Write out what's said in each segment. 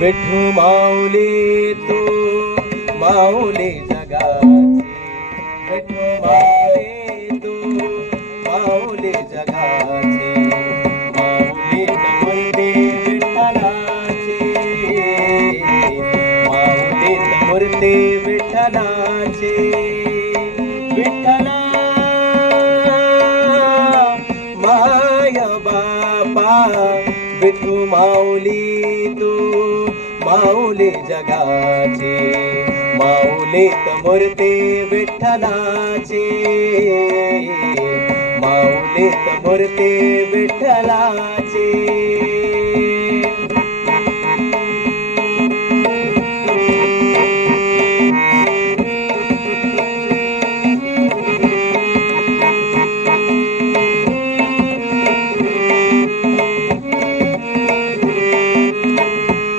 विठू माऊली तू माऊली जगाची, विठू माऊली तू माऊली जगाची, माऊली मूर्ती विठ्ठलाची, माऊली मूर्ती विठ्ठलाची, विठ्ठला माय बापा विठू माऊली तू माऊली जगाची, माऊलीत मूर्ती विठ्ठलाची, माऊलीत मूर्ती विठ्ठलाची.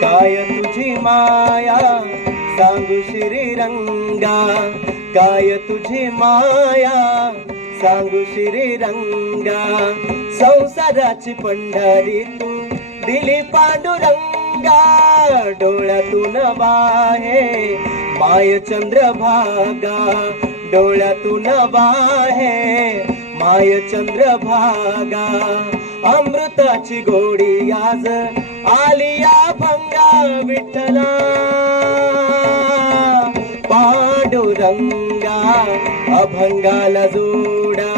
काय तुझी माया सांगू श्रीरंगा, काय तुझी माया सांगू श्रीरंगा, संसाराची पंढरी तू दिली पांडुरंगा, डोळ्यातून वाहे माय चंद्रभागा, डोळ्यातून वाहे माय चंद्रभागा, अमृताची गोडी आज आलिया भंगा, विठ्ठला पांडुरंगा अभंगाला जोडा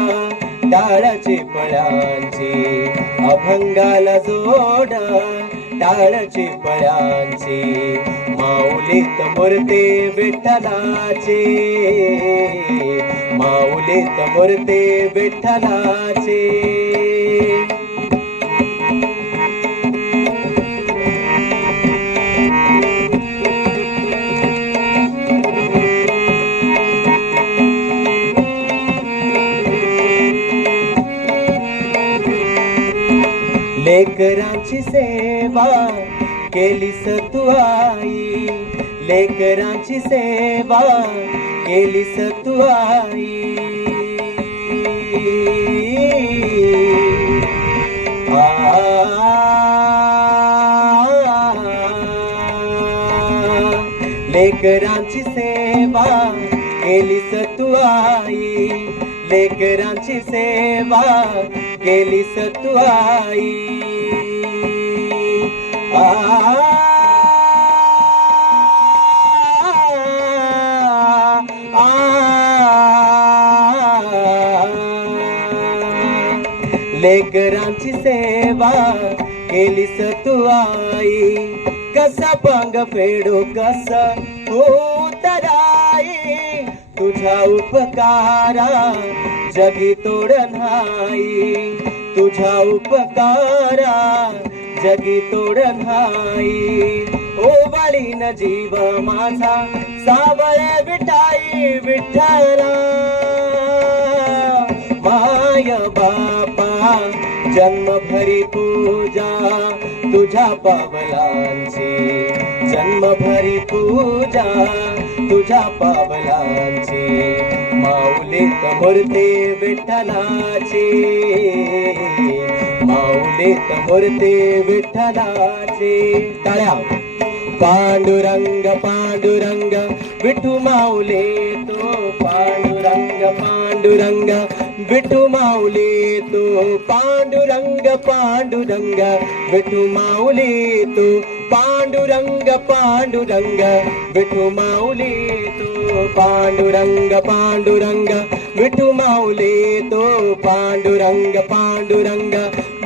टाळाची फळांची, अभंगाला जोडा टाळाची फळांची, माऊलीत मूर्ती विठ्ठलाची, माऊलीत मूर्ती विठ्ठलाची. लेकरांची सेवा केलीस तू आई, लेकरांची सेवा केलीस तू आई, लेकरांची सेवा केलीस तू आई, लेकरांची सेवा केलीस तू आई. लेकरांची सेवा केलीस तू आई, कसा पांग फेडू कसा उतराई, तुझा उपकारा जगी तोड नाही, तुझा उपकारा जगी तोड नाही, ओवाळीन जीव माझा सावळे विठाई, विठ्ठला माय बापा जन्मभरी पूजा तुझ्या पावलांची, जन्मभरी पूजा तुझ्या पावलांची, माऊलीत मूर्ती विठ्ठलाची, माऊलीत मूर्ती विठ्ठलाची. टाळ्या. पांडुरंग पांडुरंग विठू माऊली तो, पांडुरंग पांडुरंग विठू माऊली तो, पांडुरंग पांडुरंग विठू माऊली तो, पांडुरंग पांडुरंग विठू माऊली तो, पांडुरंग पांडुरंग विठू माऊली तो, पांडुरंग पांडुरंग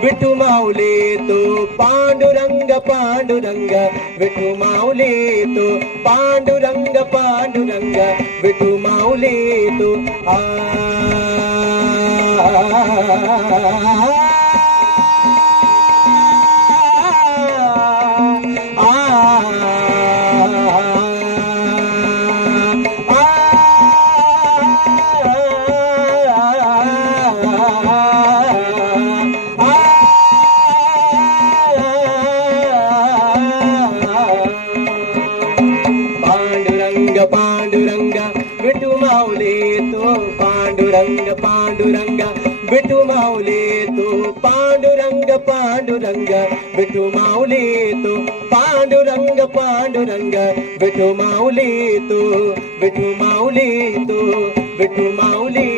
विठू माऊली तो, पांडुरंग पांडुरंग विठू माऊली तो, पांडुरंग पांडुरंग विठू माऊली तो. पांडुरंग पांडुरंग विठू माऊली तो पांडुरंग पांडुरंग विठू माऊली तो पांडुरंग पांडुरंग विठू माऊली तो पांडुरंग पांडुरंग विठू माऊली तो विठू माऊली तो विठू माऊली